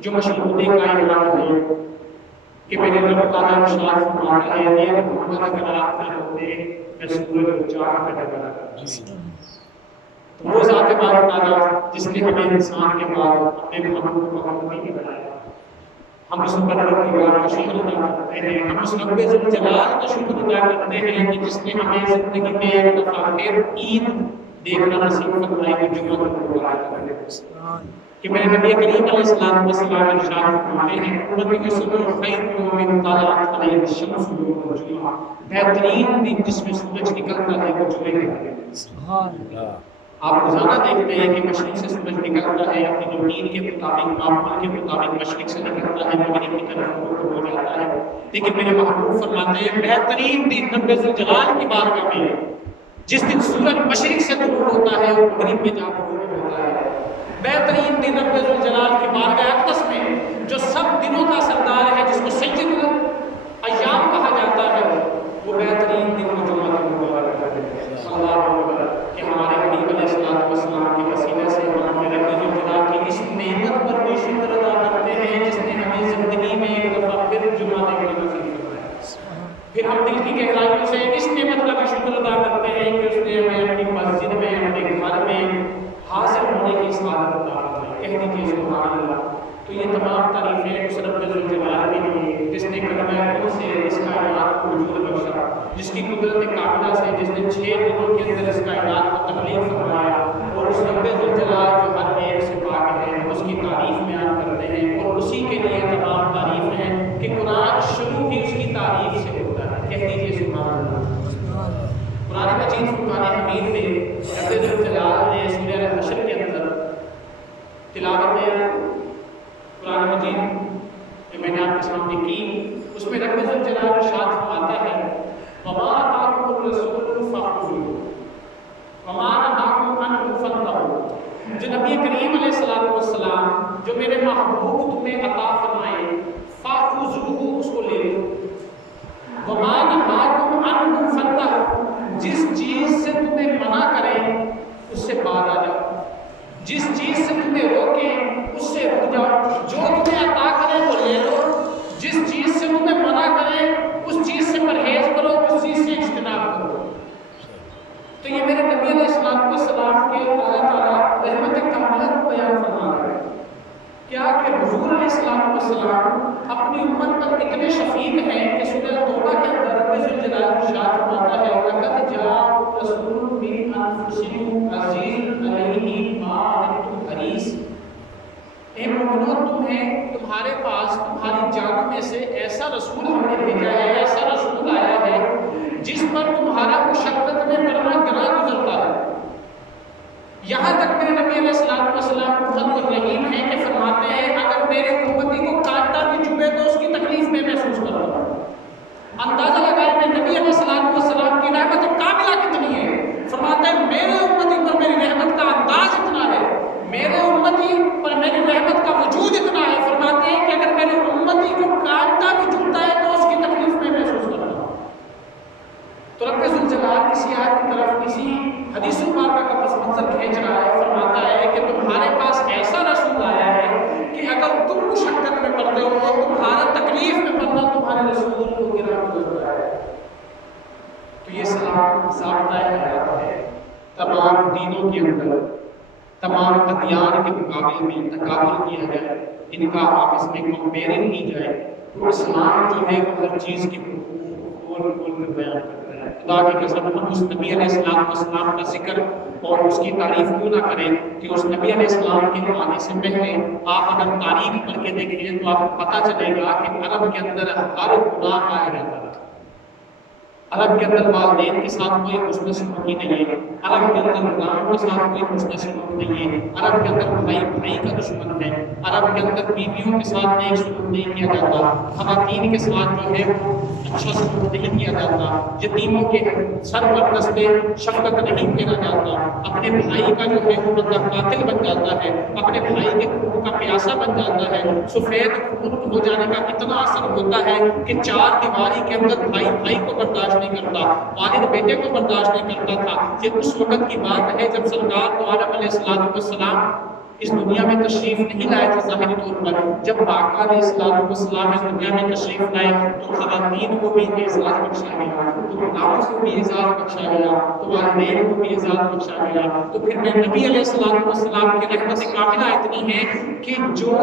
جو مشہور کائنات ہے کہ میرے رب تعالیٰ ارشاد فرماتا ہے یہ محمد اگر آپ نہ ہوتے میں سورج چار کا ڈبرا کرتا تو وہ ذات بارک تعالیٰ جس نے ہمیں انسان کے بعد اپنے محبوب کو محبوبی بنایا ہم اس پروردگار کا شکر ادا کرتے ہیں ہم اس رب ذوالجلال کا شکر ادا کرتے ہیں کہ جس نے ہمیں زندگی میں ایک دفعہ پھر عید دیکھنا نصیب فرمائی کہ جمعہ مبارک کرے کہ میرے نبی کریم علیہ السلام ارشاد فرماتے ہیں امت کے سنو خیر من طلعت علیہ الشمس یوم الجمعہ بہترین دن جس میں سورج نکلتا ہے وہ جمعے کا دن ہے سبحان اللہ آپ روزانہ دیکھتے ہیں کہ مشرق سے سورج نکلتا ہے اپنی جو دین کے مطابق معمول کے مطابق مشرق سے نکلتا ہے مغرب کی طرف ہو جاتا ہے لیکن میرے محبوب فرماتے ہیں بہترین دن رب ذوالجلال کی بارگاہ میں جس دن سورج مشرق سے طلوع ہوتا ہے اور مغرب میں جا غروب ہوتا ہے بہترین دن رب ذوالجلال کی بارگاہ اقدس میں جو سب دنوں کا سردار ہے جس کو سید الایام کہا جاتا ہے وہ بہترین دن کو جمعہ مبارک صلی اللہ علیہ وسلم کہ ہمارے حبیب علیہ السلام کے وسیلے سے ہم رب ذوالجلال کی اس نعمت پر بھی شکر ادا کرتے ہیں جس نے ہمیں زندگی میں ایک دفعہ پھر جمعہ دیکھنے کا نصیب فرمایا پھر ہم دل کی گہرائیوں سے اس نعمت کا بھی شکر ادا کرتے ہیں کہ اس نے ہمیں اپنی مسجد میں اپنے گھر میں حاضر ہونے کی سعادت عطا فرمائی کہہ دیجیے سبحان اللہ تو یہ تمام تعریفیں اس رب ذوالجلال کے لیے جس نے کلمہ کن سے اس کائنات کو وجود بخشا، جس کی قدرت کاملہ سے جس نے 6 دنوں کے اندر اس کائنات کو تخلیق فرمایا، اور اس رب ذوالجلال جو ہر ایک سے پاک ہے، اس کی تعریف بیان کرتے ہیں، اور اسی کے لیے تمام تعریف ہیں کہ قرآن شروع ہی اس کی تعریف سے ہوتا ہے۔ کہہ دیجیے سبحان اللہ۔ قرآن مجید فرقان حمید میں رب ذوالجلال نے سورہ الحشر کے اندر تلاوت قرآن مجید جو میں نے آپ کے سامنے کی، اس میں رب ذوالجلال ارشاد فرماتا ہے وَمَا آتَاكُمُ الرَّسُولُ فَخُذُوهُ وَمَا نَهَاكُمْ عَنْهُ فَانتَهُوا۔ جو نبی کریم علیہ السلام جو میرے محبوب تمہیں عطا فرمائے فَخُذُوهُ، اس کو لے لو، وَمَا نَهَاكُمْ عَنْهُ فَانتَهُوا، جس چیز سے تمہیں منع کریں اس سے باز آ جاؤ، جس چیز سے تمہیں روکیں اس سے رک جاؤ، جو تمہیں عطا کرے وہ لے لو، جس چیز سے تمہیں منع کرے اس چیز سے پرہیز کرو، اس چیز سے اجتناب کرو۔ تو یہ میرے نبی علیہ السلام کے اللہ تعالیٰ رحمت کاملہ کو بیان فرما رہا ہے کیا کہ حضور علیہ السلام اپنی امت پر اتنے شفیق ہیں کہ سورہ توبہ کے اندر رب ذوالجلال ارشاد فرماتا ہے لَقَدْ جَاءَكُمْ رَسُولٌ مِّنْ أَنفُسِكُمْ عَزِيزٌ عَلَيْهِ مَا عَنِتُّمْ حَرِيصٌ۔ اے مومنو، تمہارے پاس تمہاری جانوں میں سے ایسا رسول ہم نے بھیجا ہے، ایسا رسول آیا ہے جس پر تمہارا مشقت میں پڑنا گراں گزرتا ہے۔ یہاں تک میرے نبی علیہ السلام بہت الرحیم ہیں کہ فرماتے ہیں اگر میرے امتی کو کانٹا بھی چبھے تو اس کی تکلیف میں محسوس کرتا ہوں۔ اندازہ لگائے میں نبی علیہ السلام کی رحمت کاملہ کتنی ہے۔ فرماتے ہیں میرے امتی پر میری رحمت کا انداز اتنا ہے، میرے امتی پر میری رحمت کا وجود اتنا ہے، فرماتے ہیں کہ اگر میرے امتی کو کانٹا بھی چبھتا ہے تو اس کی تکلیف میں محسوس کرتا ہوں۔ تو رب ذوالجلال کسی آیت کی طرف کسی حدیث مبارکہ کا پس منظر کھینچ رہا ہے، فرماتا ہے کہ تمہارے پاس ایسا رسول آیا ہے کہ اگر تم مشقت میں پڑتے ہو، تمہارا تکلیف میں پڑنا تمہارے رسول کو گراں گزرتا ہے۔ تو یہ سلام ضابطۂ حیات ہے۔ تمام دینوں کے اندر تمام ادیان کے مقابلے میں تقابل کیا جائے، ان کا آپس میں کمپیرنگ کی جائے تو اسلام جو ہے وہ ہر چیز کی کھول کر بیان کرتا ہے۔ خدا کی قسم ہم اس نبی علیہ السلام کا ذکر اور اس کی تعریف کیوں نہ کریں کہ اس نبی علیہ السلام کے آنے سے پہلے آپ اگر تاریخ پڑھ کے دیکھیں تو آپ کو پتہ چلے گا کہ عرب کے اندر ہر گناہ آیا رہتا تھا۔ عرب کے اندر والدین کے ساتھ کوئی حسن سلوکی نہیں ہے، عرب کے اندر غلاموں کے ساتھ کوئی حسن سلوک نہیں ہے، عرب کے اندر بھائی بھائی کا دشمن ہے، عرب کے اندر بیویوں کے ساتھ نیک سلوک نہیں کیا جاتا، خواتین کے ساتھ جو ہے وہ اچھا سلوک نہیں کیا جاتا، یتیموں کے سر پر دست شفقت نہیں پھیرا جاتا، اپنے بھائی کا جو ہے وہ بندہ قاتل بن جاتا ہے، اپنے بھائی کے خون کا پیاسا بن جاتا ہے، سفید خون ہو جانے کا اتنا اثر ہوتا ہے کہ 4 دیواری کے اندر بھائی بھائی کو برداشت نہیں کرتا، والد بیٹے کو برداشت نہیں کرتا تھا۔ یہ اس وقت کی بات ہے جب سرکار تو عالم علیہ السلام اس دنیا میں تشریف نہیں لائے تھے ظاہری طور پر۔ جب آقا علیہ السلام اس دنیا میں تشریف لائے تو خواتین کو بھی اعزاز بخشا گیا، تو غلاموں کو بھی اعزاز بخشا گیا، تو والدین کو بھی اعزاز بخشا گیا۔ تو پھر میں نبی علیہ السلام کی رحمت کاملہ اتنی ہے کہ جو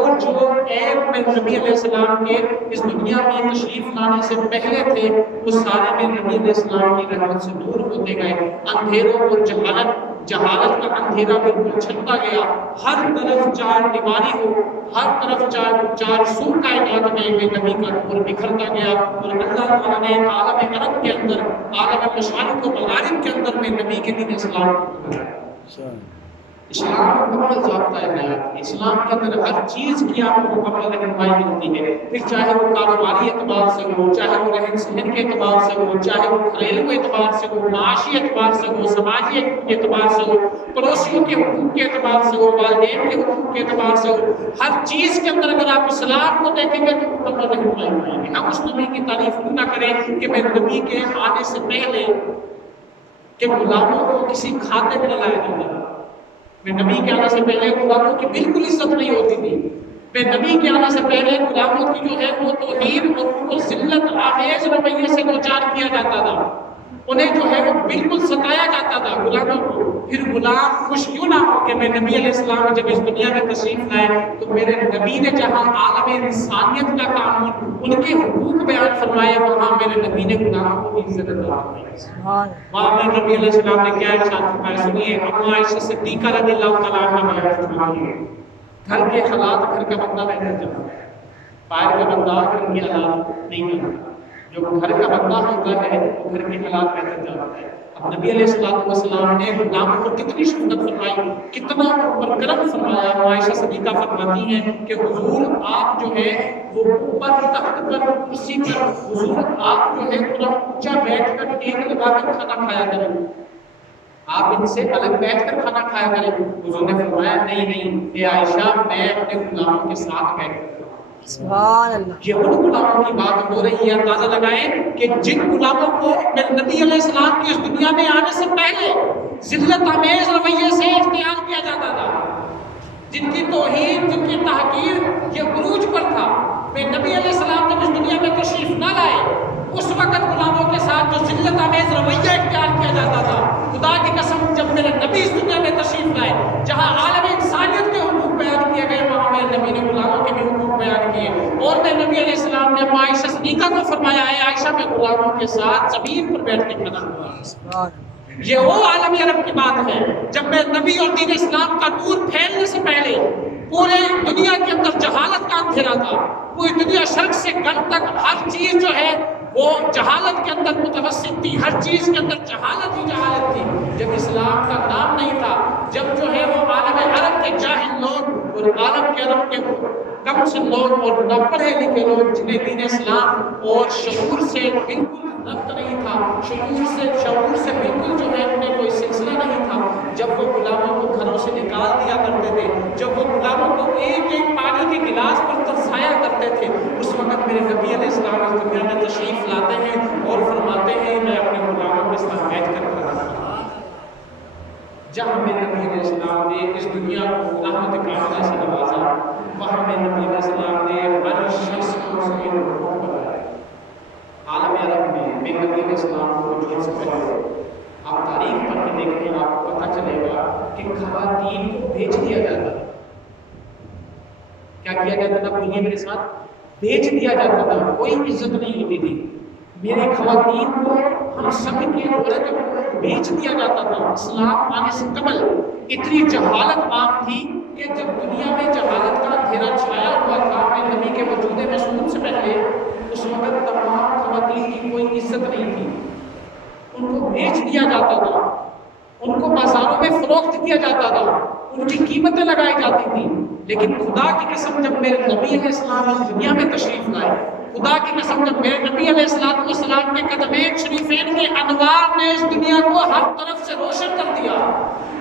عیب میں نبی علیہ السلام کے اس دنیا میں تشریف لانے سے پہلے تھے وہ سارے میں نبی علیہ السلام کی رحمت سے دور ہوتے گئے۔ اندھیروں اور جہالت کا اندھیرا بالکل چھنتا گیا، ہر طرف 4 دیواری ہو، ہر طرف 4 سو کائنات میں نبی کا نور بکھرتا گیا، اور اللہ تعالیٰ نے عالم عرب کے اندر، عالم مشارق و مغارب کے اندر میں نبی کے دین اسلام کو بنایا۔ اسلام مکمل ضابطہ حیات ہے۔ اسلام کے اندر ہر چیز کی آپ کو مکمل رہنمائی ملتی ہے، پھر چاہے وہ کاروباری اعتبار سے ہو، چاہے وہ رہن سہن کے اعتبار سے ہو، چاہے وہ گھریلو اعتبار سے ہو، معاشی اعتبار سے ہو، سماجی اعتبار سے ہو، پڑوسیوں کے حقوق کے اعتبار سے ہو، والدین کے حقوق کے اعتبار سے ہو، ہر چیز کے اندر اگر آپ اسلام کو دیکھیں گے تو مکمل رہنمائی پائیں گے۔ ہم اس نبی کی تعریف کیوں نہ کریں کہ میرے نبی کے آنے سے پہلے کہ غلاموں کو کسی کھاتے میں نہ لایا جاتا تھا۔ میں نبی کے آنے سے پہلے غلاموں کی بالکل عزت نہیں ہوتی تھی۔ میں نبی کے آنے سے پہلے غلاموں کی جو ہے وہ توہین اور ذلت آمیز رویے سے دوچار کیا جاتا تھا، انہیں جو ہے وہ بالکل ستایا جاتا تھا غلاموں کو۔ پھر غلام خوش کیوں نہ ہو کہ میں نبی علیہ السلام جب اس دنیا میں تشریف لائے تو میرے نبی نے جہاں عالم انسانیت کا قانون ان کے حقوق بیان فرمایا وہاں میرے نبی نے غلاموں کو عزت عطا فرمائی. وہاں میرے نبی علیہ السلام نے کیا ارشاد فرمایا سنیے. اما عائشہ صدیقہ رضی اللہ تعالیٰ عنہ بیان فرماتی ہے گھر کے حالات گھر کا بندہ بہتر جاتا ہے, باہر کا بندہ گھر کے حالات نہیں کرتا. جو گھر کا بندہ ہوتا ہے وہ گھر کے حالات بہتر جاتا ہے. اب نبی علیہ السلام نے غلاموں کو کتنی شفقت فرمائی, کتنا کرم فرمایا. عائشہ صدیقہ فرماتی ہیں کہ حضور آپ جو ہے وہ اوپر تخت پر کرسی پر حضور آپ جو ہے تھوڑا اونچا بیٹھ کر ٹیک لگا کر کھانا کھایا کریں, آپ ان سے الگ بیٹھ کر کھانا کھایا کریں. حضور نے فرمایا نہیں نہیں اے عائشہ میں اپنے غلاموں کے ساتھ بیٹھ کر. سبحان اللہ. یہ ان غلاموں کی بات ہو رہی ہے. اندازہ لگائیں کہ جن غلاموں کو نبی علیہ السلام کی اس دنیا میں آنے سے پہلے ذلت آمیز رویے سے اختیار کیا جاتا تھا, جن کی توہین جن کی تحقیر یہ عروج پر تھا. میں نبی علیہ السلام جب اس دنیا میں تشریف نہ لائے اس وقت غلاموں کے ساتھ جو ذلت آمیز رویہ اختیار کیا جاتا تھا, خدا کی قسم جب میرے نبی اس دنیا میں تشریف لائے جہاں عالم انسانیت کے حقوق بیان کیے گئے وہاں میرے نبی نے غلاموں کے بھی حقوق بیان کیے. اور میں نبی علیہ السلام نے عائشہ صدیقہ کو فرمایا ہے عائشہ میں غلاموں کے ساتھ زمین پر بیٹھ کے کھانا کھایا. یہ وہ عالم عرب کی بات ہے جب میں نبی اور دین اسلام کا نور پھیلنے سے پہلے پورے دنیا کے اندر جہالت کا اندھیرا تھا. پوری دنیا شرق سے غرب تک ہر چیز جو ہے وہ جہالت کے اندر متوسط تھی, ہر چیز کے اندر جہالت ہی جہالت تھی. جب اسلام کا نام نہیں تھا, جب جو ہے وہ عالم عرب کے جاہل لوگ اور عالم کے عرب کے کم سے لوگ اور نہ پڑھے لکھے لوگ جنہیں دین اسلام اور شعور سے بالکل ربط نہیں تھا, شعور سے بالکل جو ہے انہیں کوئی سلسلہ نہیں تھا, جب وہ غلاموں کو گھروں سے نکال دیا کرتے تھے, جب وہ غلاموں کو ایک ایک پانی کے گلاس پر ترسایا کرتے تھے, اس وقت میرے نبی علیہ السلام اس دنیا میں تشریف لاتے ہیں اور فرماتے ہیں میں اپنے غلاموں کے ساتھ بیٹھ کر کھانا کھاتا. جہاں میرے نبی علیہ السلام نے اس دنیا کو رحمت کاملہ سے نوازا وہاں میرے نبی علیہ السلام نے ہر شخص کو اس کے حقوق بتائے. عالم عرب میں میرے نبی علیہ السلام کو وجود سے پہلے آپ تاریخ پڑھ کے دیکھیں آپ کو پتہ چلے گا کہ خواتین کو بیچ دیا جاتا تھا. کیا کیا جاتا تھا؟ بولیے میرے ساتھ, بیچ دیا جاتا تھا. کوئی عزت نہیں ہوتی تھی. میرے خواتین کو ہم سب کی عورت کو بیچ دیا جاتا تھا. اسلام آنے سے قبل اتنی جہالت عام تھی کہ جب دنیا میں جہالت کا اندھیرا چھایا ہوا تھا اپنے نبی کے وجود مسعود سے پہلے, اس وقت تمام خواتین کی کوئی عزت نہیں تھی. ان کو بیچ دیا جاتا تھا, ان کو بازاروں میں فروخت کیا جاتا تھا, ان کی قیمتیں لگائی جاتی تھیں. لیکن خدا کی قسم جب میرے نبی علیہ السلام اس دنیا میں تشریف لائے, خدا کی قسم جب میرے نبی علیہ السلام کے قدمین شریفین کے انوار نے اس دنیا کو ہر طرف سے روشن کر دیا,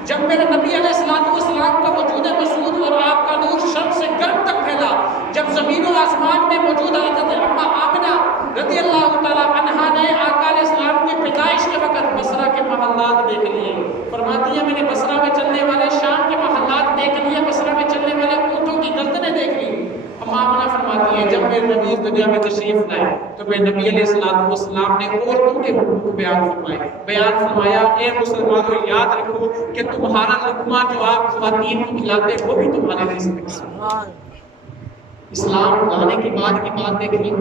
جب میرے نبی علیہ السلام کا وجود مسعود اور آپ کا نور شرق سے غرب تک پھیلا, جب زمین و آسمان میں موجود حضرت اما آمنہ رضی اللہ تعالیٰ عنہا نے آقا علیہ السلام کی پیدائش کے وقت بصرہ کے محلات دیکھ لیے, فرماتی ہیں میں نے بصرہ میں چلنے والے شام کے محلات دیکھ لیے, بصرہ میں چلنے والے اونٹوں کی گردنیں دیکھ لی. اما آمنہ فرماتی ہیں جب میرے نبی اس دنیا میں تشریف لائے تو میرے نبی علیہ السلام نے عورتوں کے حقوق بیان فرمایا. اے مسلمانوں یاد رکھو کہ تمہارا لقمہ جو آپ خواتین کو کھلاتے وہ بھی تمہارے رزق ہے. اسلام لانے کے بعد کی بات دیکھیں,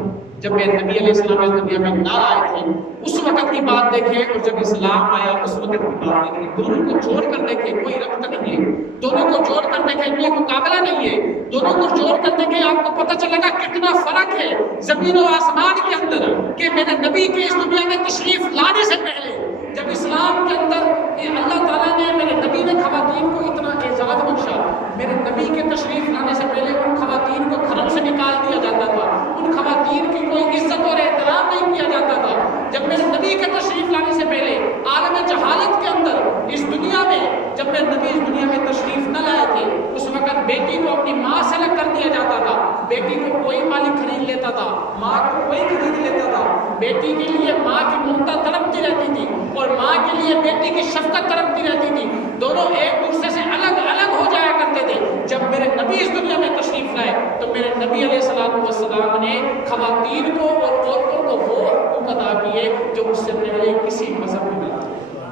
جب میرے نبی علیہ السلام اس دنیا میں نہ آئے تھے اس وقت کی بات دیکھیں, اور جب اسلام آیا اس وقت کی بات دیکھیں. دونوں کو جوڑ کر دیکھیں, کوئی ربط نہیں ہے. دونوں کو جوڑ کر دیکھیں, کوئی مقابلہ نہیں ہے. دونوں کو جوڑ کر دیکھیں, آپ کو پتہ چلے گا کتنا فرق ہے زمین و آسمان کے اندر. کہ میرے نبی کے اس دنیا میں تشریف لانے سے پہلے جب اسلام کے اندر اللہ تعالیٰ نے میرے نبی نے خواتین کو اتنا اعزاز بخشا, میرے نبی کے تشریف لانے سے پہلے ان خواتین کو گھروں سے نکال دیا جاتا تھا, ان خواتین کی کوئی عزت اور احترام نہیں کیا جاتا تھا. جب میرے نبی کے تشریف لانے سے پہلے عالم جہالت کے اندر اس دنیا میں جب میرے نبی اس دنیا میں تشریف نہ لائے تھے اس وقت بیٹی کو اپنی ماں سے الگ کر دیا جاتا تھا. بیٹی کو کوئی مالک خرید لیتا تھا, ماں کو کوئی خرید لیتا تھا. بیٹی کے لیے ماں کی ممتا تڑپتی رہتی تھی اور ماں کے لیے بیٹی کی شفقت تڑپتی رہتی تھی. دونوں ایک دوسرے سے الگ الگ ہو جایا کرتے تھے. جب میرے نبی اس دنیا میں تشریف لائے تو میرے نبی علیہ السلام نے خواتین کو اور عورتوں کو وہ حقوق ادا کیے جو اس سے پہلے کسی مذہب میں ملا.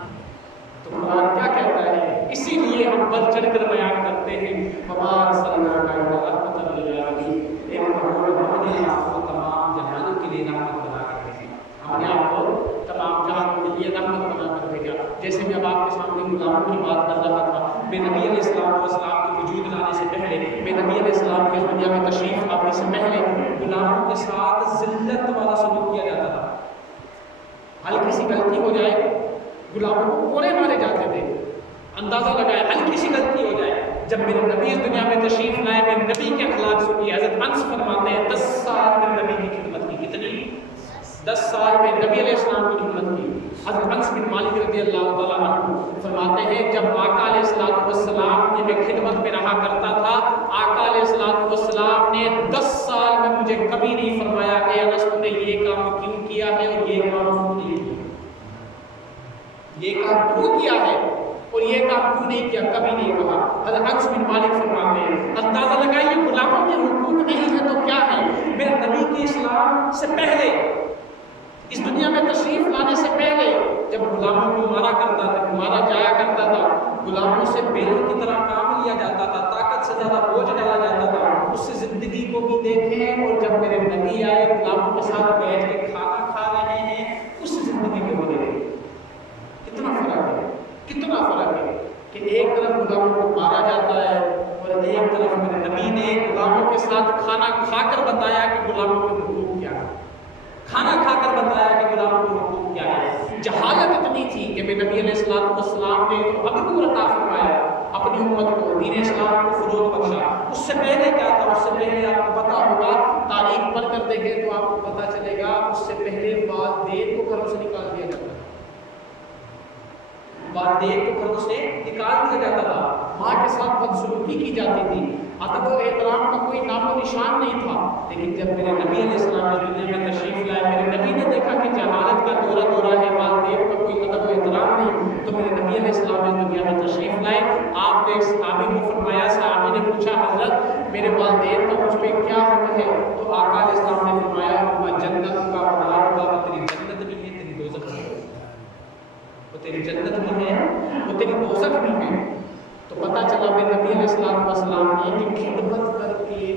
تو قرآن کیا کہتا ہے؟ کہ نبی علیہ السلام کے دنیا میں تشریف آنے سے پہلے غلاموں کے ساتھ ذلت والا سلوک کیا جاتا تھا. ہلکی سی غلطی ہو جائے غلاموں کو کوڑے مارے جاتے تھے. اندازہ لگائے ہلکی سی غلطی ہو جائے. جب میرے نبی اس دنیا میں تشریف لائے میرے نبی کے اخلاق سنیے. حضرت انس فرماتے ہیں 10 سال میرے نبی کی خدمت کی. کتنی؟ 10 سال میں نبی علیہ السلام کی خدمت کی. حضرت انس بن مالک رضی اللہ تعالیٰ عنہ فرماتے ہیں جب آقا علیہ السلام کی میں خدمت میں رہا کرتا تھا آقا علیہ السلام نے 10 سال میں مجھے کبھی نہیں فرمایا کہ انس تم نے یہ کام کیوں کیا ہے اور یہ کام کیوں نہیں کیا. یہ کام کیوں کیا ہے اور یہ کام کیوں نہیں کیا کبھی نہیں کہا. حضرت انس بن مالک فرماتے ہیں اندازہ لگائیے غلاموں کے حقوق نہیں ہے تو کیا ہے. میرے نبی کے اسلام سے پہلے اس دنیا میں تشریف لانے سے پہلے جب غلاموں کو مارا جایا کرتا تھا غلاموں سے بیلوں کی طرح کام لیا جاتا تھا طاقت سے زیادہ بوجھ ڈالا جاتا تھا. اس سے زندگی کو بھی دیکھیں اور جب میرے نبی آئے غلاموں کے ساتھ بیٹھ کے کھانا کھا رہے ہیں اس زندگی کو بھی دیکھیں. کتنا فرق ہے کتنا فرق ہے کہ ایک طرف غلاموں کو مارا جاتا ہے اور ایک طرف میرے نبی نے غلاموں کے ساتھ کھانا کھا کر بتایا کہ غلاموں کے حقوق کیا ہے. کھانا کھا کر بتایا کہ غلاموں کے حقوق کیا ہے. جہالت اتنی تھی کہ میرے نبی علیہ السلام نے تو ابھی عطا فرمایا اپنی امت کو دین اسلام کو فروغ بخشا. اس سے پہلے کیا تھا؟ اس سے پہلے آپ کو پتا ہوگا تاریخ پڑھ کر دیکھیں تو آپ کو پتا چلے گا اس سے پہلے والدین کو گھروں سے نکال دیا جاتا تھا. والدین کو گھروں سے نکال دیا جاتا تھا. ماں کے ساتھ بدسلوکی کی جاتی تھی. ادب و احترام کا کوئی نام و نشان نہیں تھا. لیکن جب میرے نبی علیہ السلام اس دنیا میں تشریف لائے میرے نبی نے دیکھا کہ جہالت کا دورہ ہے والدین کا کوئی ادب و احترام نہیں. تو میرے نبی علیہ السلام اس دنیا میں تشریف لائے. آپ نے صحابی کو فرمایا صحابی نے پوچھا حضرت میرے والدین کا مجھ پہ کیا حق ہے؟ تو آقا علیہ السلام نے فرمایا وہ جنت کا بنار کا وہ تیری جنت بھی ہے تیری دوزخ بھی ہے. وہ تیری جنت بھی ہے وہ تیری دوزخ بھی ہے. تو پتہ چلا میرے نبی علیہ السلام نے کہ خدمت کر کے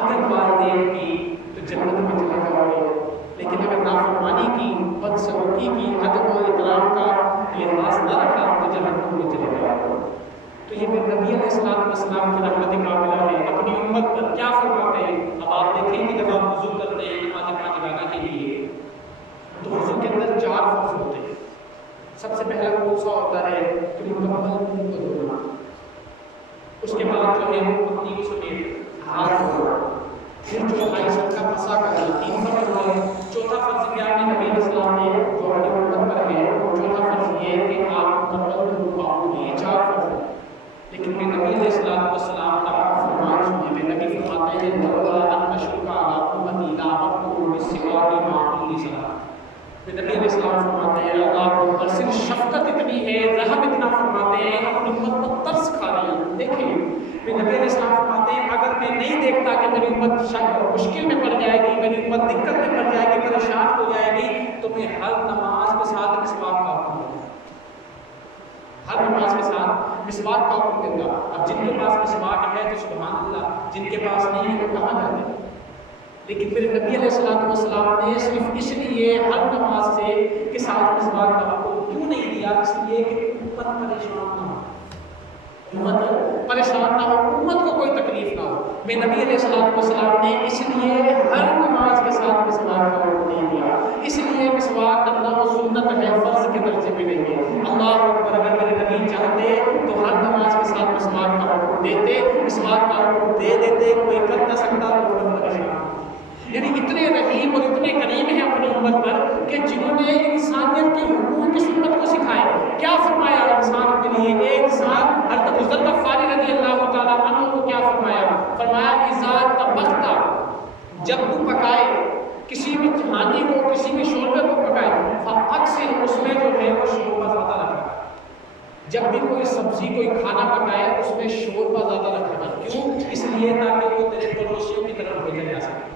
اگر والدین کی تو جنت میں چلے جاؤ گے لیکن اگر نافرمانی کی بدسلوکی کی ادب و احترام کا لحاظ نہ رکھا تو جنت میں چلے جاؤ گے. تو یہ میرے نبی علیہ السلام کی رحمت کاملہ ہے. اپنی امت پر کیا فرماتے ہیں؟ اب آپ دیکھیں کہ جب آپ وضو کرتے ہیں نماز پانچ وقت کے لیے تو وضو کے اندر 4 فرض ہوتے ہیں. سب سے پہلا کون سا ہوتا ہے کہ مکمل منہ کو دھونا. اس کے بعد جو ہے وہ پتنی سمیت ہاتھ دھونا. پھر چوتھائی سب کا مسا کرنا 3 فرض ہوئے. چوتھا فرض کیا ہے نبی علیہ السلام نے جو اپنی امت پر ہے چوتھا فرض یہ ہے کہ آپ مکمل منہ پاؤں. یہ 4 فرض ہیں. لیکن میں نبی علیہ السلام کا فرمان سنیے. میں نبی فرماتے ہیں لولا ان اشرک علی امتی لامرتهم بالسواک مع كل صلاۃ. نبی علیہ السلام فرماتے ہیں اللہ پر صرف شفقت اتنی ہے رحم اتنا فرماتے ہیں اپنی امت پر ترس کھا رہی ہے. دیکھیں نبی علیہ السلام فرماتے ہیں اگر میں نہیں دیکھتا کہ میری امت مشکل میں پڑ جائے گی میری امت دقت میں پڑ جائے گی پریشان ہو جائے گی تو میں ہر نماز کے ساتھ مسواک کا حکم دوں گا. ہر نماز کے ساتھ مسواک کا حکم دوں گا. اب جن کے پاس مسواک ہے تو سبحان اللہ, جن کے پاس نہیں ہے وہ کہاں جاتے ہیں. لیکن میرے نبی علیہ السلام نے صرف اس لیے ہر نماز سے کے ساتھ مسواک کا حکم کیوں نہیں دیا؟ اس لیے کہ امت پریشان نہ ہو, امت پریشان نہ ہو, امت کو کوئی تکلیف نہ ہو. میں نبی علیہ السلام نے اس لیے ہر نماز کے ساتھ مسواک کا حکم نہیں دیا. اس لیے مسواک کرنا وہ سنت ہے, فرض کے درجے میں نہیں ہے. اللہ اکبر, اگر میرے نبی چاہتے تو ہر نماز کے ساتھ مسواک کا حکم دیتے, مسواک کا حکم دے دیتے. کوئی کر نہ سکتا تو کوئی پریشان. یعنی اتنے رحیم اور اتنے کریم ہیں اپنی امت پر کہ جنہوں نے انسانیت کے حقوق کی سنت کو سکھائے. کیا فرمایا انسان کے لیے؟ ایک انسان حضرت حذیفہ غفاری رضی اللہ تعالیٰ عنہ کو کیا فرمایا اذا طبخت, جب تو پکائے کسی بھی ہانڈی کو کسی بھی شوربے کو پکائے فاکثر, اس میں جو ہے وہ شوربہ زیادہ رکھنا. جب بھی کوئی سبزی کوئی کھانا پکائے اس میں شوربہ زیادہ رکھنا. کیوں؟ اس لیے تاکہ وہ تیرے پڑوسیوں کی طرف بھیجا جا سکے.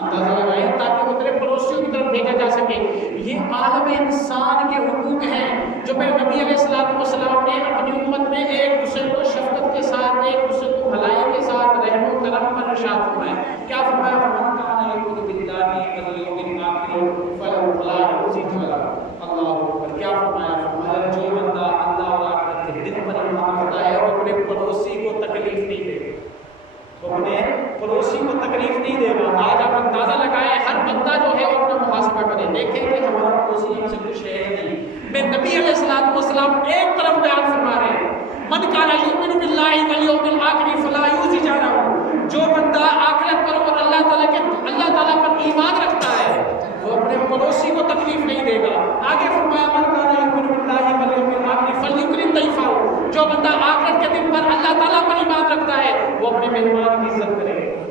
اندازہ لگائیں تاکہ وہ تیرے پڑوسیوں کی طرف بھیجا جا سکے. یہ عالم انسان کے حقوق ہیں جو میرے نبی علیہ السلام نے اپنی امت میں ایک دوسرے کو شفقت کے ساتھ ایک دوسرے کو بھلائی کے ساتھ رحم و کرم پر ارشاد فرمایا. کیا فرمایا؟ من کان یؤمن باللہ والیوم الآخر فلا یزد ولا. اللہ اکبر. کیا فرمایا؟ فرمایا جو بندہ اللہ اور آخرت کے دن پر ایمان رکھتا ہے اور اپنے پڑوسی کو تکلیف مہمان کی عزت کرے گا،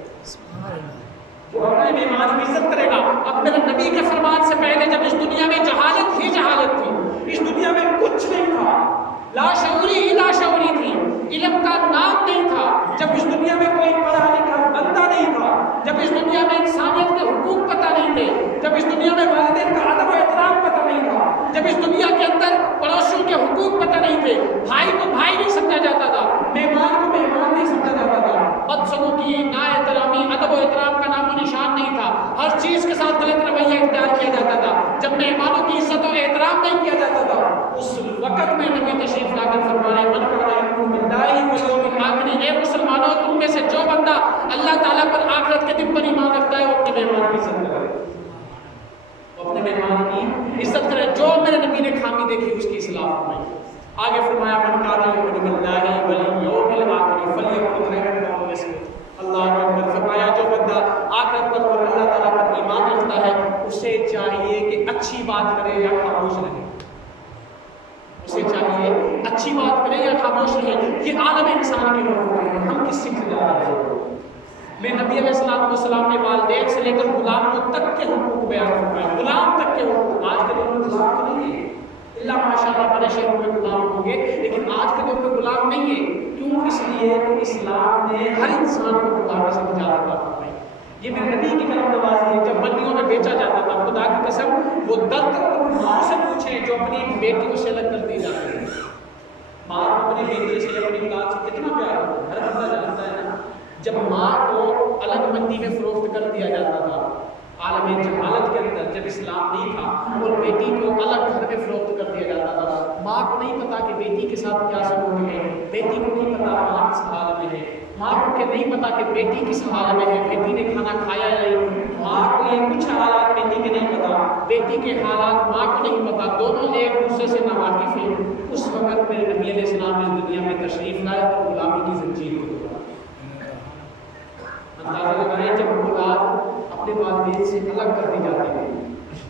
وہ اپنے مہمان کی عزت کرے گا۔ اب میرے نبی کے فرمان سے پہلے جب اس دنیا میں جہالت ہی جہالت تھی، اس دنیا میں کچھ نہیں تھا، لاشعوری ہی لاشعوری تھی، علم کا نام نہیں تھا، جب اس دنیا میں کوئی پڑھا لکھا بندہ نہیں تھا، جب اس دنیا میں انسانیت کے حقوق پتہ نہیں تھے، جب اس دنیا میں والدین کا ادب و احترام پتہ نہیں تھا، جب اس دنیا کے اندر پڑوسیوں کے حقوق پتہ نہیں تھے، بھائی کو بھائی نہیں سمجھا جاتا تھا، مہمان کو مہمان نہیں سمجھا جاتا تھا، بدسلوکی، نااحترامی، ادب و احترام کا نام و نشان نہیں تھا، ہر چیز کے ساتھ غلط رویہ اختیار کیا جاتا تھا، جب مہمانوں کی عزت و احترام نہیں کیا جاتا تھا، اس وقت میں نبی تشریف لا کر فرمایا من کان یؤمن باللہ والیوم الآخر، اے مسلمانوں تم میں سے جو بندہ اللہ تعالیٰ پر آخرت کے دن پر ایمان رکھتا ہے وہ اپنے مہمان کی عزت کرے، وہ اپنے مہمان کی عزت کرے، جو میرے نبی نے خامی دیکھی اس کی اصلاح فرمائی۔ آگے فرمایا من کان یؤمن باللہ والیوم الآخر فلیقل خیرا او لیصمت، اللہ اکبر، فرمایا جو بندہ آخرت پر اور اللہ تعالیٰ پر ایمان رکھتا ہے اسے چاہیے کہ اچھی بات کرے یا خاموش رہے، اسے چاہیے اچھی بات کرے یا خاموش رہے۔ یہ عالم انسان کے حقوق ہیں، ہم کس سکھ جا رہے ہیں؟ میں نبی علیہ السلام نے والدین سے لے کر غلاموں تک کے حقوق بیان فرمائے، غلام تک کے حقوق۔ آج کے دور میں غلام تو نہیں ہے، اللہ ماشاء اللہ بڑے شہروں میں غلام ہوں گے، لیکن آج کے دور میں غلام نہیں ہے۔ کیوں؟ اس لیے کہ اسلام نے ہر انسان کو غلامی سے نجات عطا فرمائی۔ یہ میرے نبی کی کرم نوازی ہے، جب منڈیوں میں بیچا جاتا تھا، خدا کی قسم وہ درد ماں سے پوچھیں جو اپنی بیٹیوں سے الگ کر دی جاتی ہے۔ ماں اپنی بیٹی سے اپنی اولاد سے کتنا پیار ہوتا ہے، ہر بندہ جانتا ہے نا۔ جب ماں کو الگ منڈی میں فروخت کر دیا جاتا تھا عالم جہالت کے اندر، جب اسلام نہیں تھا، اور بیٹی کو الگ گھر میں فروخت کر دیا جاتا تھا، ماں کو نہیں پتا کہ بیٹی کے ساتھ کیا سلوک ہے، بیٹی کو نہیں پتا ماں کس حال میں ہے، ماں کو نہیں پتا کہ بیٹی کس حال میں ہے، بیٹی نے کھانا کھایا یا نہیں، ماں کو یہ کچھ حالات بیٹی کے نہیں پتا، بیٹی کے حالات ماں کو نہیں پتا، دونوں ایک دوسرے سے ناواقف ہیں۔ اس وقت میرے نبی علیہ السلام اس دنیا میں تشریف لائے اور غلامی کی زنجیر کو توڑا۔ اندازہ لگائیں جب اولاد اپنے والدین سے الگ کر دی جاتی ہے،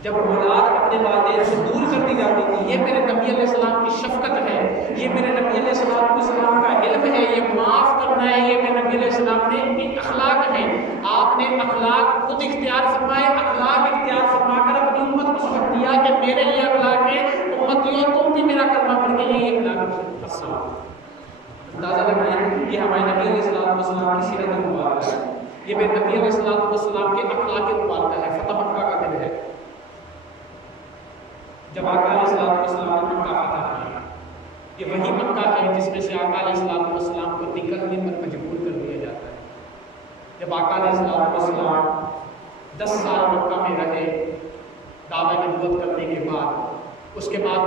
جب اولاد اپنے والدین سے دور کر دی جاتی تھی، یہ میرے نبی علیہ السلام کی شفقت ہے، یہ میرے نبی علیہ السلام کا علم ہے، یہ معاف کرنا ہے، یہ میرے نبی علیہ السلام نے اخلاق ہے۔ آپ نے اخلاق خود اختیار فرمائے، اخلاق اختیار فرما کر اپنی امت کو سبق دیا کہ میرے یہ اخلاق ہے، امتیوں تم بھی میرا کلمہ پڑھ کے یہ اخلاق ہے۔ اندازہ لگائیں یہ ہمارے نبی علیہ السلام کی سیرت مبارکہ ہے، یہ میرے نبی علیہ السلام کے اخلاق مبارکہ ہے۔ فتح مکہ کا دن ہے، جب آقا علیہ السلام نے مکہ فتح کیا، یہ وہی مکہ ہے جس میں سے آقا علیہ السلام کو نکلنے پر مجبور کر دیا جاتا ہے۔ جب آقا علیہ السلام 10 سال مکہ میں رہے دعویٰ نبوت کرنے کے بعد، اس کے بعد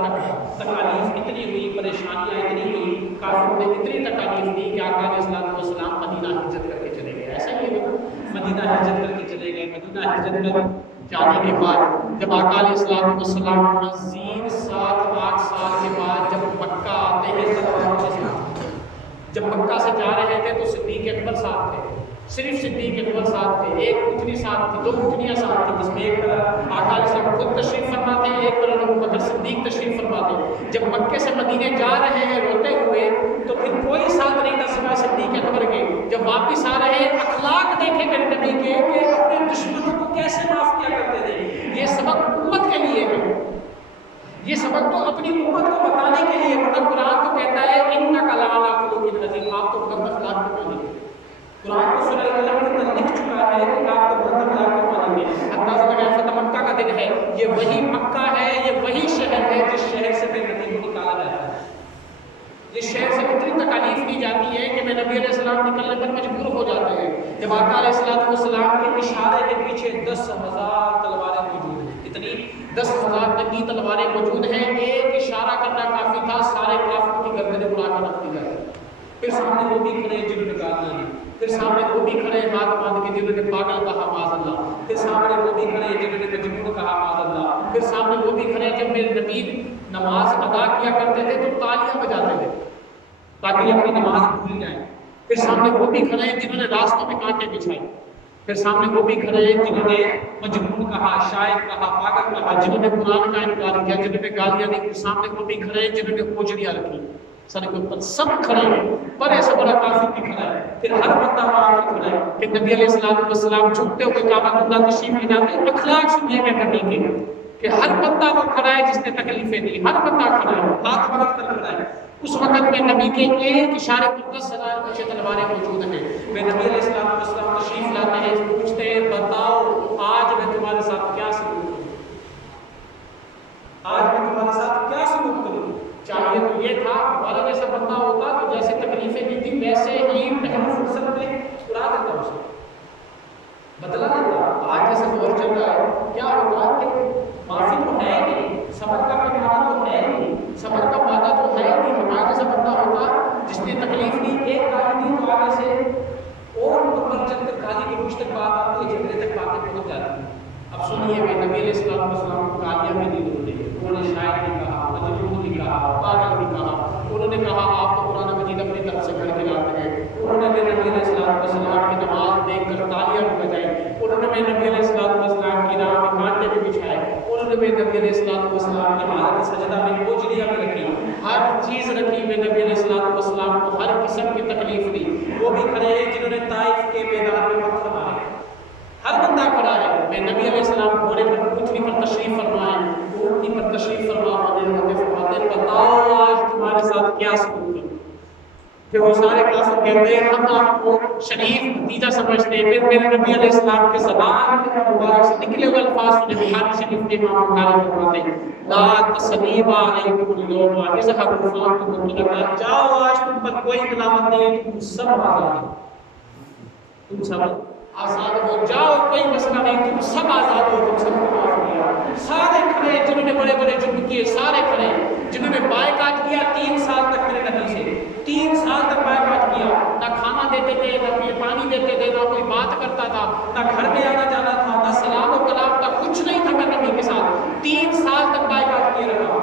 تکالیف اتنی ہوئی، پریشانیاں اتنی ہوئی، کافروں نے اتنی تکالیف دی کہ آقا علیہ السلام مدینہ ہجرت کر کے چلے گئے۔ ایسا ہی ہے، مدینہ ہجرت کر کے چلے گئے۔ مدینہ ہجرت کر جانے کے بعد جب آقا علیہ السلام مزید 7-8 سال کے بعد جب مکہ آتے ہیں، جب مکہ سے جا رہے تھے تو صدیق اکبر ساتھ تھے، صرف صدیق اکبر ساتھ تھے، ایک اٹھنی ساتھ تھی، 2 اٹھنیاں ساتھ تھی، جس میں ایک طرف آقا علیہ السلام خود تشریف فرماتے ہیں، ایک طرف ابو بکر صدیق تشریف فرماتے ہیں۔ جب مکے سے مدینے جا رہے ہیں روتے ہوئے تو پھر کوئی ساتھ نہیں تھا سوائے صدیق اکبر کے۔ جب واپس آ رہے ہیں اخلاق دیکھے میرے نبی کے کہ اپنے دشمنوں کو کیسے معاف کیا کرتے تھے۔ یہ سبق امت کے لیے ہے، یہ سبق تو اپنی امت کو بتانے کے لیے، مطلب قرآن تو کہتا ہے انک لعلی خلق عظیم، آپ تو بلند اخلاق کے مالک ہیں۔ قرآن کو سورہ القلم کے اندر لکھ چکا ہے کہ آپ تو بلند اخلاق کے مالک ہیں۔ اندازہ لگائیں فتح مکہ کا دن ہے، یہ وہی مکہ ہے، یہ وہی شہر ہے جس شہر سے میرے نبی کو نکالا جاتا ہے، جس شہر سے اتنی تکالیف دی جاتی ہے کہ میرے نبی علیہ السلام نکلنے پر مجبور ہو جاتے ہیں۔ جب آقا علیہ السلام کے اشارے کے پیچھے 10,000 تلواریں موجود ہیں، اتنی 10,000 ننگی تلواریں موجود ہیں، ایک اشارہ کرنا کافی تھا، سارے کافروں کی گردنیں اڑا کر رکھ دی جاتی۔ پھر سامنے وہ بھی کھڑے جنہوں نے گالیاں دی، پھر سامنے وہ بھی کھڑے ہاتھ باندھ کے جنہوں نے پاگل کہا معاذ اللہ، پھر سامنے وہ بھی کھڑے جنہوں نے مجنون کہا معاذ اللہ، پھر سامنے وہ بھی کھڑے جب میرے نبی نماز ادا کیا کرتے تھے تو تالیاں بجاتے تھے تاکہ اپنی نماز بھول جائیں، پھر سامنے وہ بھی کھڑے جنہوں نے راستوں میں کانٹے بچھائے، پھر سامنے وہ بھی کھڑے جنہوں نے مجنون کہا، شاعر کہا، پاگل کہا، جنہوں نے قرآن کا انکار کیا، جنہوں نے گالیاں دی، پھر سامنے وہ بھی کھڑے جنہوں نے اوجڑیاں رکھی۔ سر کے اوپر سب کھڑے ہیں، بڑے سے بڑا کافر بھی کھڑا ہے، پھر ہر بندہ وہاں پر کھڑا ہے کہ نبی علیہ السلام جھکتے ہوئے کعبہ اللہ تشریف لے جاتے ہیں۔ اخلاق سنیے گا نبی کے کہ ہر بندہ وہ کھڑا ہے جس نے تکلیفیں دی، ہر بندہ کھڑا ہے، ہاتھ بلند کر کھڑا ہے۔ اس وقت میں نبی کے ایک اشارے پر 10,000 اونچے تلواریں موجود ہیں۔ میں نبی علیہ السلام تشریف لاتے ہیں، پوچھتے ہیں بتاؤ آج میں تمہارے ساتھ کیا سلوک کروں، آج میں تمہارے ساتھ کیا سلوک کروں؟ چاہیے تو یہ تھا ہمارا جیسا بندہ ہوتا تو جیسے تکلیفیں دی تھی ویسے ہی پہلے فرصت میں اڑا دیتا اسے، بدلا دیتا۔ آج جیسے دور چل رہا ہے کیا ہوتا کہ معافی تو ہے نہیں، صبر کا پیمانہ تو ہے نہیں، صبر کا وعدہ تو ہے نہیں۔ ہمارا جیسا بندہ ہوتا جس نے تکلیف دی، ایک گالی دی تو آگے سے اور مکمل چل کر گالی کے کچھ تک بات آتی ہے، جھگڑے تک باتیں پہنچ جاتی ہیں۔ اب سنیے میں نبی علیہ السلام کو گالیاں بھی دی، انہوں نے شاعر بھی کہا، مجنون بھی کہا، پاگل بھی کہا، انہوں نے کہا آپ تو قرآن مجید اپنی طرف سے گھڑ کے لاتے ہیں، انہوں نے میرے نبی علیہ السلام کی نماز دیکھ کر تالیاں بھی بجائی، انہوں نے میرے نبی علیہ السلام کی راہ میں کانٹے بھی بچھائے، انہوں نے میرے نبی علیہ السلام کی حالت سجدہ میں بوجھلیاں بھی رکھی، ہر چیز رکھی، میرے نبی علیہ السلام کو ہر قسم کی تکلیف دی۔ وہ بھی کھڑے ہیں جنہوں نے طائف کے میدان میں پتھر مارے، ہر بندہ کھڑا ہے۔ میں نبی علیہ السلام گھوڑے پر اونٹنی پر تشریف فرمائے، اونٹنی پر تشریف فرماتے بتاؤ آج تمہارے ساتھ کیا سلوک کروں؟ پھر وہ سارے کافر کہتے ہیں ہم آپ کو شریف نتیجہ سمجھتے ہیں۔ پھر میرے نبی علیہ السلام کے زبان مبارک سے نکلے ہوئے الفاظ سنے، بخاری شریف کے امام بخاری فرماتے ہیں لا تثریب علیکم اليوم اذهبوا فانتم طلقاء، جاؤ آج تم پر کوئی ملامت نہیں، تم سب آزاد ہو، تم سب آزاد ہو، جاؤ کوئی مسئلہ نہیں، تم سب آزاد ہو، تم سب کو معاف کیا۔ سارے کھڑے جنہوں نے بڑے بڑے جرم کیے، سارے کھڑے جنہوں نے بائیکاٹ کیا 3 سال تک میرے نبی سے، 3 سال تک بائیکاٹ کیا، نہ کھانا دیتے تھے، نہ پانی دیتے تھے، نہ کوئی بات کرتا تھا، نہ گھر میں آنا جانا تھا، نہ سلام و کلام تھا، کچھ نہیں تھا میرے نبی کے ساتھ۔ 3 سال تک بائیکاٹ کیے رکھا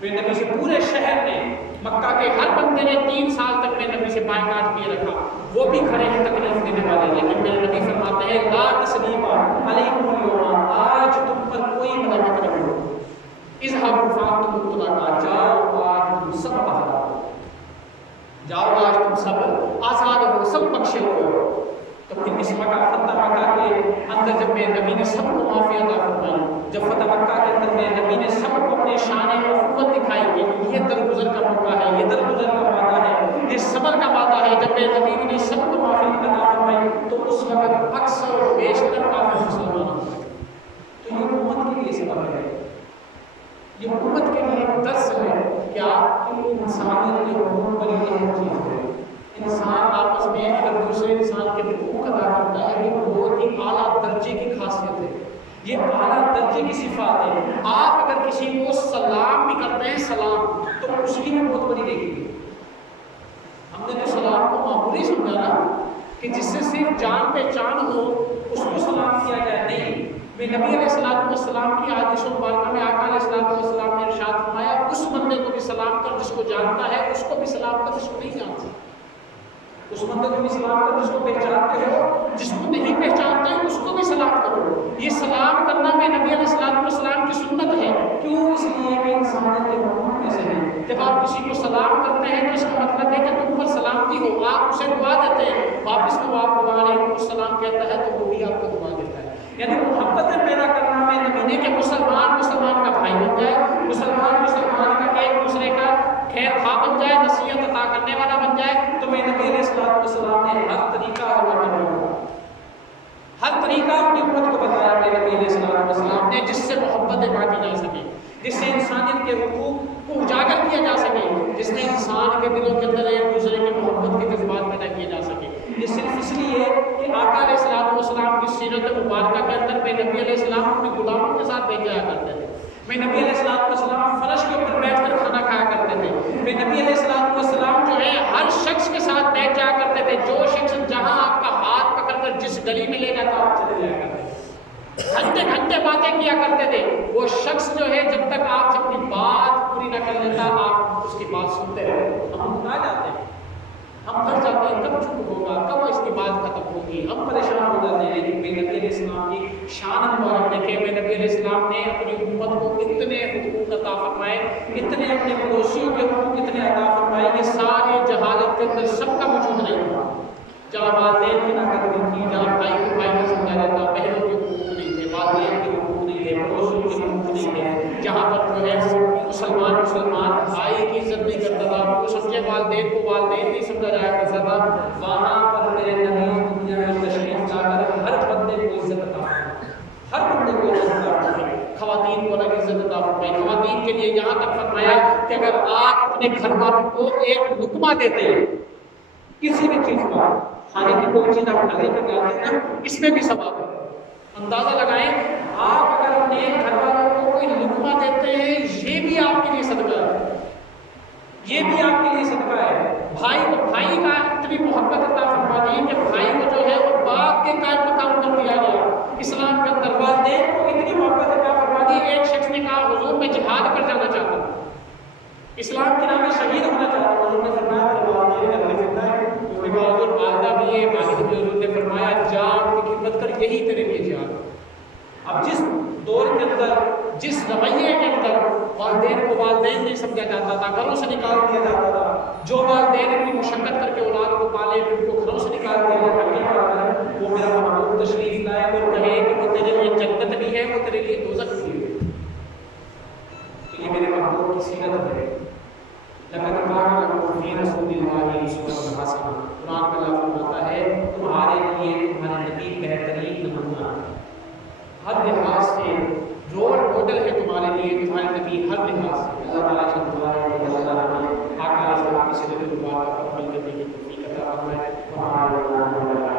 میرے نبی سے، پورے شہر نے، مکہ کے ہر بندے نے 3 سال تک میرے نبی سے بائیکاٹ کیے رکھا۔ وہ بھی کھڑے ہیں تکلیف دینے والے، لیکن میرے نبی فرماتے ہیں لا تثریب علیکم اليوم، آج تم پر کوئی ملامت نہیں ہو، اذهبوا فانتم طلقاء، جاؤ آج تم سب آزاد ہو، جاؤ آج تم سب آزاد ہو، سب بخشے ہو۔ تو پھر اس مکہ فتح مکہ کے اندر جب میرے نبی نے سب کو معافی عطا فرمائی، جب فتح مکہ کے اندر میرے نبی نے سب کو اپنے شان اخوت دکھائی کہ یہ درگزر کا موقع ہے، یہ درگزر کا وعدہ ہے، یہ صبر کا وعدہ ہے، جب میرے نبی نے سب کو معافی عطا فرمائی تو اس وقت اکثر و بیشتر کافر مسلمان ہو گئے۔ تو یہ امت کے لیے سبب ہے، یہ امت کے لیے ایک درس ہے کیا کہ انسانیت کی بہت بڑی اہم چیز ہے۔ انسان آپس میں اگر دوسرے انسان کے حقوق ادا کرتا ہے، یہ بہت ہی اعلیٰ درجے کی خاصیت ہے، یہ اعلیٰ درجے کی صفات ہے۔ آپ اگر کسی کو سلام بھی کرتے ہیں سلام، تو اس کی بھی بہت بڑی نیکی ہے۔ ہم نے تو سلام کو معمولی سمجھا نا کہ جس سے صرف جان پہچان ہو اس کو سلام کیا جائے، نہیں۔ میں نبی علیہ السلام کی حدیث مبارکہ میں آقا علیہ السلام نے ارشاد فرمایا اس بندے کو بھی سلام کر جس کو جانتا ہے، اس کو بھی سلام کر جس کو نہیں جانتا، اس بندے کو بھی سلام کرو جس کو پہچانتے ہو، جس کو نہیں پہچانتے ہو اس کو بھی سلام کرو۔ یہ سلام کرنا میں نبی علیہ السلام کی سنت ہے، کیوں؟ اس لیے کہ انسانیت کے حقوق میں سے ہے۔ جب آپ کسی کو سلام کرتے ہیں تو اس کا مطلب ہے کہ تم پر سلامتی ہو، آپ اسے دعا دیتے ہیں، واپس میں آپ کو وعلیکم السلام کہتا ہے تو وہ بھی آپ کو دعا دیتا ہے۔ یعنی محبتیں پیدا کرنا میں نبی نے کہ مسلمان کا بھائی بن جائے، مسلمان کا ایک دوسرے کا خیر خواہ بن جائے، نصیحت عطا کرنے والا بن جائے، تو میں نبی علیہ السلام نے ہر طریقہ ہر طریقہ اپنی امت کو بتایا میرے نبی علیہ السلام نے، جس سے محبتیں بانٹی جا سکے، جس سے انسانیت کے حقوق کو اجاگر کیا جا سکے، جس میں انسان کے دلوں کے اندر ایک دوسرے کی محبت کے جذبات پیدا کیے جا سکے۔ یہ صرف اس لیے کہ آقا علیہ السلام کی سیرت مبارکہ کے اندر میں نبی علیہ السلام اپنے غلاموں کے ساتھ بیٹھ جایا کرتے تھے، میں نبی علیہ السلام فرش کے اوپر بیٹھ کر کھانا کھایا کرتے تھے، میں نبی علیہ السلام جو ہے ہر شخص کے ساتھ بیٹھ جایا کرتے تھے، جو شخص جہاں آپ کا ہاتھ پکڑ کر جس گلی میں لے جاتا آپ چلے جایا کرتے تھے، گھنٹے باتیں کیا کرتے تھے۔ وہ شخص جو ہے جب تک آپ سے اپنی بات پوری نہ کر لیتا آپ اس کی بات سنتے رہے۔ ہم بتا جاتے ہیں، ہم پھنس جاتے ہیں، کب چپ ہوگا، کب اس کی بات ختم ہوگی، ہم پریشان ہو جاتے ہیں۔ لیکن میرے نبی علیہ السلام کی شان مبارک دیکھیں، میرے نبی علیہ السلام نے اپنی امت کو اتنے حقوق عطا فرمائے، اتنے اپنے پڑوسیوں کے حقوق اتنے عطا فرمائے فرمایا یہ سارے جہالت کے اندر سب کا وجود نہیں تھا، جہاں والدین کی ناقدری تھی، جہاں بھائی کو بھائی نہیں سمجھا جاتا، بہنوں کے حقوق نہیں تھے، والدین کے حقوق نہیں تھے، پڑوسیوں کے حقوق نہیں تھے، جہاں پر جو ہے مسلمان بھائی کی عزت نہیں کرتا تھا، وہ سمجھے والدین کو والدین نہیں سمجھا جایا کرتا تھا، وہاں پر میرے نبی دنیا میں تشریف لا کر ہر بندے کو عزت عطا فرمائی، ہر بندے کو عزت عطا فرمائی، خواتین کو الگ عزت عطا فرمائی، خواتین کے لیے یہاں تک فرمایا کہ اگر آپ اپنے گھر والوں کو ایک لقمہ دیتے ہیں کسی بھی چیز کا، کھانے کی کوئی چیز آپ ڈالے کر ڈالتے ہیں نا، اس میں بھی ثواب ہے۔ اندازہ لگائیں آپ اگر اپنے گھر والوں کو کوئی لقمہ دیتے ہیں یہ بھی آپ کے لیے صدقہ ہے، یہ بھی آپ کے لیے صدقہ ہے۔ بھائی کو بھائی کا اتنی محبت عطا فرما دی کہ بھائی کو جو ہے وہ باپ کے قائم مقام کر دیا گیا اسلام کے اندر۔ والدین کو اتنی محبت عطا فرما دی، ایک شخص نے کہا حضور میں جہاد پر جانا چاہتا ہوں، اسلام کے نام میں شہید ہونا چاہتا ہوں، حضور نے فرمایا میرے والدین کا دل زندہ ہے، اس نے کہا حضور والدہ بھی ہے، والد بھی، حضور نے فرمایا جا ان کی خدمت کر، یہی تیرے لیے جہاد۔ اب جس دور کے اندر، جس رویے کے اندر والدین کو والدین نہیں سمجھا جاتا تھا، گھروں سے نکال دیا جاتا تھا، جو والدین اپنی مشقت کر کے اولاد کو پالے ان کو گھروں سے نکال دیا جاتا ہے، وہ میرا محبوب تشریف لائے اور کہے کہ وہ تیرے لیے جنت بھی ہے، وہ تیرے لیے دوزخ بھی ہے، تو یہ میرے محبوب کی سیرت ہے۔ لقد کان لکم فی رسول اللہ اسوۃ حسنہ، قرآن میں اللہ فرماتا ہے تمہارے لیے تمہارے نبی بہترین نمونہ ہے، ہر لحاظ سے رول ماڈل ہے تمہارے لیے تمہارے نبی، ہر لحاظ سے۔ اللہ تعالیٰ سے دعا ہے کہ اللہ تعالیٰ ہمیں آقا علیہ السلام کی سیرت مبارکہ پر عمل کرنے کی توفیق عطا فرمائے۔